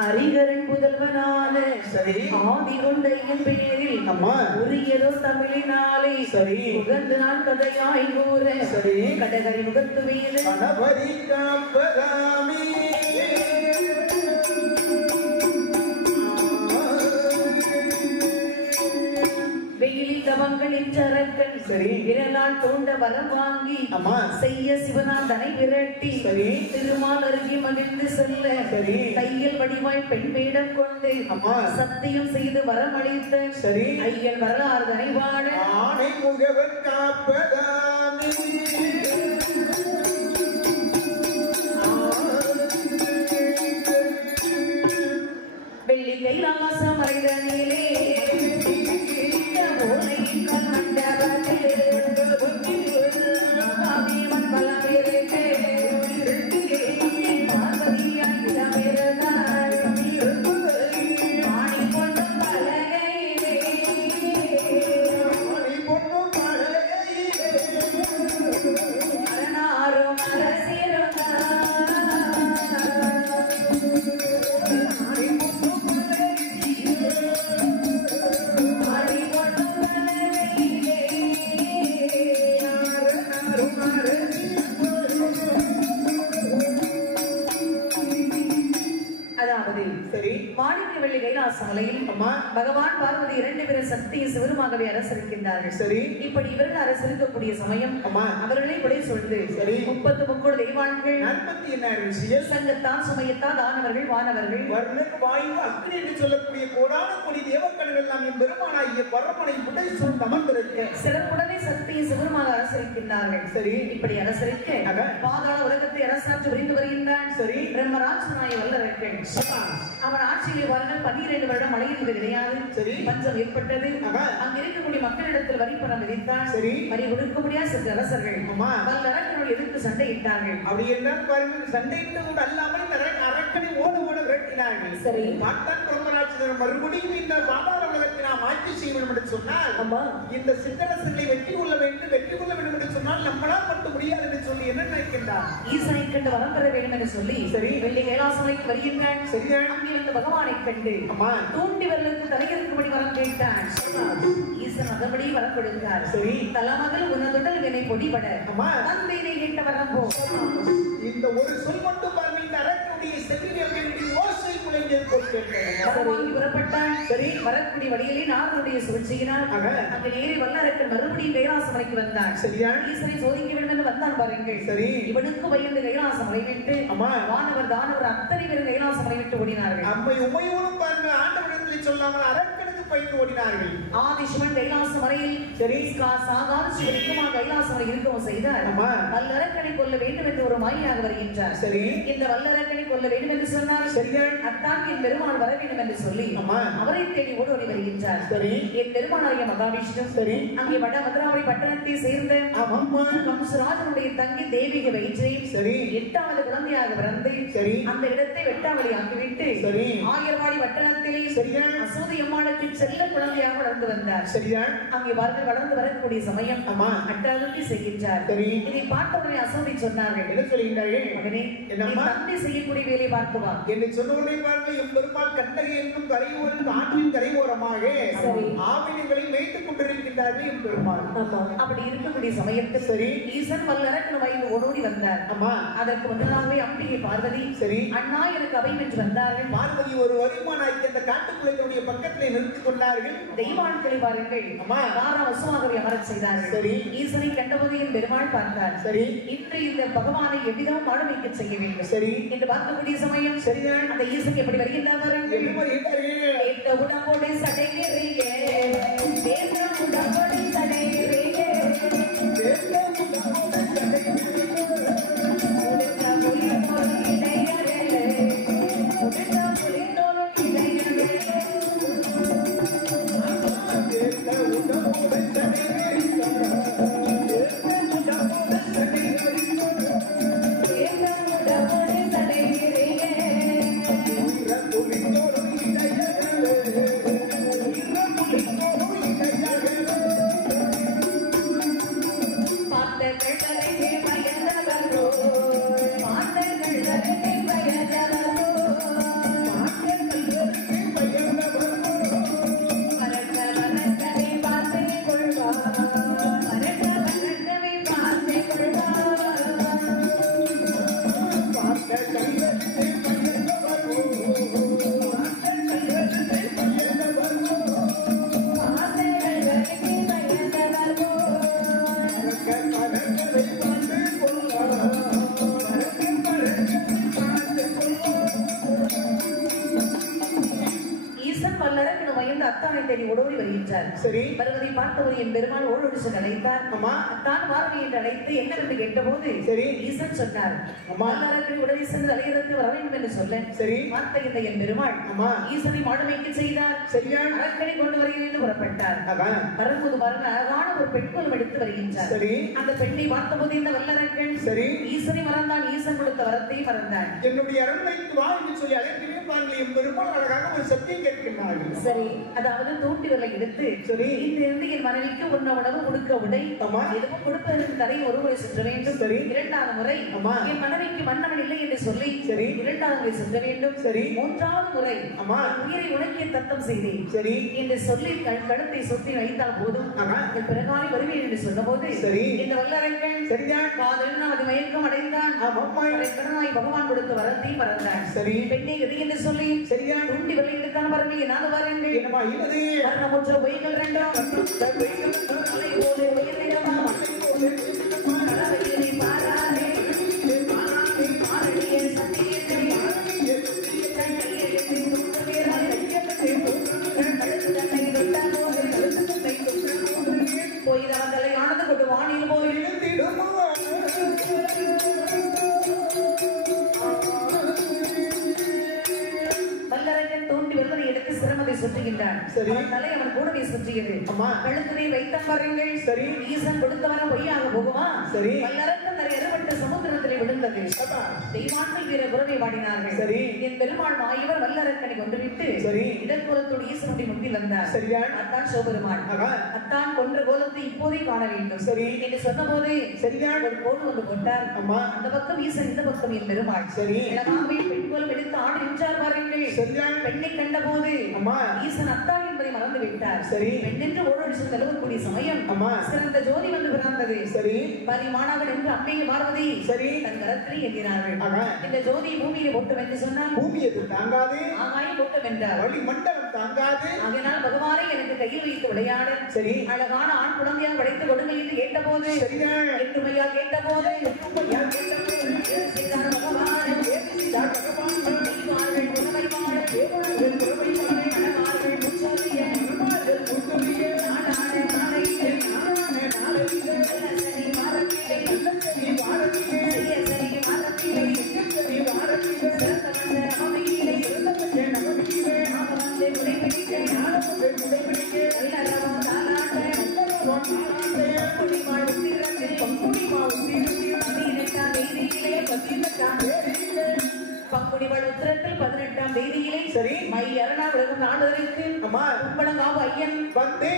அரிகரன் புதல்வனான சரி ஆதி கொண்டையின் பேரில் அம்மா. உரியதோ தமிழினாலே சரி. உகந்து நான் கதையாய் கூற சரி. கடகரை முகத்து வீடு சரக்கன் சரி. விரலால் தோண்ட வரம் வாங்கி அம்மா. செய்ய சிவனாந்தனை விரட்டி சரி. திருமால் அருகே மகிழ்ந்து செல்ல சரி. கையில் வடிவாய் பெண் வேடம் கொண்டு அம்மா. சத்தியம் செய்து வரமளித்த சரி. ஐயன் வரலாறு தனை வாழ ஆணை முகவன் காப்பதாமி அம்மா. பகவான் பார்வதி இரண்டு பேரும் சக்தி சிவருமாகவே அரசரிக்கின்றார்கள் சரி இப்படி இவர்கள் அரசரிக்கக்கூடிய சமயம் அம்மா. அவர்களே விடை சொல்லுது சரி. முப்பத்து முக்கோடு தெய்வான்கள் நாற்பத்தி என்ன சங்கத்தான் சுமையத்தான் தானவர்கள் வானவர்கள் வர்ணன் வாயு அக்னி என்று சொல்லக்கூடிய கோடான கொடி தேவக்கடல் எல்லாம் என் பெருமானாகிய பரமனை புடை சூழ்ந்து அமர்ந்திருக்க சிறப்புடனே சக்தியை சிவருமாக அரசரிக்கின்றார்கள் சரி. இப்படி அரசரிக்க. பாதாள உலகத்தை அரசாட்சி புரிந்து வருகின்றான் சரி. பிரம்மராஜனாய வல்லவர்கள் அவன் ஆட்சியில் பாருங்கள் பன்னிரண்டு வருடம் என்பது கிடையாது சரி. பஞ்சம் ஏற்பட்டது. அங்க இருக்கக்கூடிய மக்களிடத்தில் வரி பணம் விதித்தான் சரி. வரி கொடுக்க முடியாத சில அரசர்கள். வல்லரசர்கள் எதிர்த்து சண்டையிட்டார்கள் அப்படி என்றால் பாருங்கள் சண்டையிட்டு கூட அல்லாமல் அரக்கனை ஓட ஓட விரட்டினார்கள் சரி. பார்த்தான் பிரம்மராட்சதர் மறுபடியும் இந்த பாதாள உலகத்தை நாம் ஆட்சி செய்ய வேண்டும் என்று சொன்னால். இந்த சித்தரசர்களை வெற்றி கொள்ள வேண்டும் வெற்றி கொள்ள வேண்டும் என்று சொன்னால் நம்மளால் மட்டும் முடியாது என்று சொல்லி என்ன நினைக்கின்றார் ஈசனை கண்டு வரம் பெற வேண்டும் என்று சொல்லி சரி. வெள்ளி கைலாசமைக்கு வருகின்றான் சரிதான். அங்கே வந்து பகவானை கண்டு அம்மா. தூண்டி வரலுக்கு தலையிருக்கும்படி வரம் கேட்டான் ஈசன் அதபடி வரம் கொடுத்தார் சரி. தலமகள் உனதுடல் வினை பொடிபட அம்மா. தந்தையை கேட்ட வரம் போ இந்த ஒரு சொல் மட்டும் பாருங்கள் இந்த அரக்கனுடைய செவிலியர்களுடைய ஓசை புறப்பட்டான் சரி. வரக்கூடிய வழியிலே நாரனுடைய சுழற்சியினால் ஆக. அங்கு நேரி வல்லரக்கன் மறுபடியும் கைலாசமலைக்கு வந்தான் சரியா? ஈசனை சோதிக்க வேண்டும் என்று வந்தான் பாருங்கள் சரி. இவனுக்கு பயந்து கைலாசமலை விட்டு அம்மா. வானவர் தானவர் அத்தனை பேரும் கைலாசமலை விட்டு ஓடினார்கள் அம்மை உமையோடும் பாருங்கள் ஆண்டவரிடத்தில் சொல்லாமல் அரக்கனுக்கு பயந்து ஓடினார்கள் ஆதிசிவன் கைலாச மலையில் சரி. கா- சாகாத சிவனுக்குமா கைலாச மலை இருக்கவும் செய்தார். வல்லரக்கனை கொல்ல வேண்டும் என்று ஒரு மாயாக வருகின்றார் சரி. இந்த வல்லரக்கனை கொல்ல வேண்டும் என்று சொன்னார் சரிதான். அத்தான் என் பெருமாள் வர வேண்டும் என்று சொல்லி. அவரை தேடி ஓடோடி வருகின்றார் சரி. என் பெருமானாகிய மகாவிஷ்ணு சரி. அங்கே வட மதுராவளி பட்டணத்தை சேர்ந்த. வம்சராஜனுடைய தங்கி தேவிக வயிற்றை சரி. எட்டாவது குழந்தையாக பிறந்து சரி. அந்த இடத்தை வெட்டாவளி ஆக்கிவிட்டு சரி. ஆயர்வாடி வட்டணத்திலே சரியா? அசோதி அம்மாளுக்கு செல்ல குழந்தையாக வளர்ந்து வந்தார் சரிதான் அங்கே வார்கள் வளர்ந்து வரக்கூடிய சமயம் ஆமா. அட்டாளுக்கு செய்கின்றார் சரி. இதை பார்த்தவரை அசோதி சொன்னார்கள் என்ன சொல்கின்றார்கள் மகனே என்னம்மா? தந்தை செய்யக்கூடிய வேலையை பார்த்து வா என்னை சொன்னவனை பாருங்கள் எம் பெருமாள் கண்டகை என்னும் கரையோரம் ஆற்றின் கரையோரமாக. ஆவினங்களை வைத்துக் கொண்டிருக்கின்றார்கள் எம் பெருமாள் அப்படி இருக்கக்கூடிய சமயத்தில் சரி. ஈசன் வல்லரக்கன் வயது ஓடோடி வந்தார் ஆமா அதற்கு முன்னதாகவே அம்பிகை பார்வதி சரி. அண்ணா எனக்கு அவை என்று வந்தார்கள் பார்வதி ஒரு வருமானாக்கி அந்த காட்டுக்குள்ளைகளுடைய பக்கத்திலே நிறுத்திக் கொண்டார்கள் தெய்வான்களை பாருங்கள் அம்மா. வாரா வசுவாகவே அமரச் செய்தார்கள் சரி. ஈசனை கண்டபோது என் பெருமாள் பார்த்தார் சரி. இன்று இந்த பகவானை எவ்விதம் ஆளுமைக்க செய்ய வேண்டும் சரி. என்று பார்க்கக்கூடிய சமயம் சரிதான். அந்த ஈசன் எப்படி வருகின்றார் பாருங்கள் உடம்போடு சடைகிறீங்க வருகின்றார். சரி. வருவதை பார்த்தவர் என் பெருமாள் ஓடோடு சென்று அழைத்தார் ஆமா தான் வாருங்கள் என்று அழைத்து என்னவென்று கேட்டபோது சரி. ஈசன் சொன்னார். ஆமா. மல்லரக்கனை உடனே சென்று அலையிறத்து வர வேண்டும் என்று சொல்ல சரி. பார்த்த இந்த என் பெருமாள் ஆமா ஈசனை மாடுமைக்கு செய்தார். சரியா அரக்கனை கொண்டு வருகிறேன் என்று புறப்பட்டார். வரும்போது மரண அழகான ஒரு பெண் குலம் எடுத்து வருகின்றார். சரி. அந்த பெண்ணை பார்த்தபோது இந்த வல்லரக்கன் சரி. ஈசனை மறந்தான் ஈசன் கொடுத்த வரத்தை மறந்தான். என்னுடைய அரண்மனைக்கு வா என்று சொல்லி அழைக்கிறேன் பாருங்கள். என் பெருமாள் அழகாக ஒரு சத்தியம் கேட்கின்றார்கள். சரி. அதாவது தூண்டி விரலை எடுத்து சரி. இங்கிருந்து என் மனைவிக்கு உண்ண உணவு கொடுக்க உடை. எதுவும் கொடுப்பதற்கு தரை ஒரு முறை சென்ற வேண்டும் சரி. இரண்டாவது முறை. என் மனைவிக்கு மன்னவன் இல்லை என்று சொல்லி சரி. இரண்டாவது முறை சென்ற வேண்டும் சரி. மூன்றாவது முறை. என் உயிரை உனக்கே தத்தம் செய்தேன் சரி என்று சொல்லி கழு- கழுத்தை சுத்தி வைத்தால் போதும் பிறகாலை வருவேன் என்று சொன்னபோது சரி. இந்த வல்லரங்கன் சரிதான் காதலின் அது மயக்கம் அடைந்தான் கடனாய் பகவான் கொடுத்த வரத்தை மறந்தான் சரி பெண்ணை எது என்று சொல்லி சரியா தூண்டி விரலிட்டுத்தான் பாருங்கள் என்னாவது வாருங்கள் என்னமா இது மரணமுற்ற பொய்கள் ரெண்டும். அலை போல உயிரிழமா போது அம்மா. கழுத்தினை வைத்த பாருங்கள் சரி. ஈசன் கொடுத்தவன பொய்யாக போகுமா சரி. தலை அறுபட்ட சமுத்திரத்திலே விழுந்தது. தெய்வான்கள் வீர குரவை பாடினார்கள் சரி. என் பெருமாள் மாயவர் வல்லரக்கனை கொண்டுவிட்டு சரி. இடக்குலத்தோடு ஈசனுடைய முன்பில் வந்தார் சரியா அத்தான் சோபெருமான். அத்தான் கொன்ற கோலத்தை இப்போதே காண வேண்டும் சரி. என்று சொன்னபோது சரியா ஒரு கோடு ஒன்று போட்டார் அம்மா அந்த பக்கம் ஈசன் இந்த பக்கம் என் பெருமாள் சரி. இளமாமை பெண் கோலம் எடுத்து ஆடு நின்றார் பாருங்கள் சரியா பெண்ணை கண்டபோது அம்மா ஈசன் அத்தான் என்பதை மறந்து விட்டார் சரி. பெண்ணென்று ஓடொழிச்சு தழுவக்கூடிய சமயம் அம்மா. சிறந்த ஜோதி வந்து பிறந்தது. சரி. பரிமாணாக என்று அம்மையை பார்வதி சரி. தன் கரத்திலே எண்ணினார்கள். இந்த ஜோதியை பூமியிலே போட்டும் என்று சொன்னால் பூமி தாங்காது. ஆகாயம் போட்டும் என்றார். வழி மண்டலம் தாங்காது. ஆகையினால் பகவானை எனக்கு கையில் வைத்து விளையாட. சரி. அழகான ஆண் குழந்தையாக படைத்து கொடுங்கள் என்று கேட்டபோது எட்டுமையா கேட்டபோது பங்குனிவள் உத்திரத்தில் பதினெட்டாம் தேதியிலே சரி. மை அரணா விலகும் நாடுதலுக்கு அம்மா ஐயன் வந்தே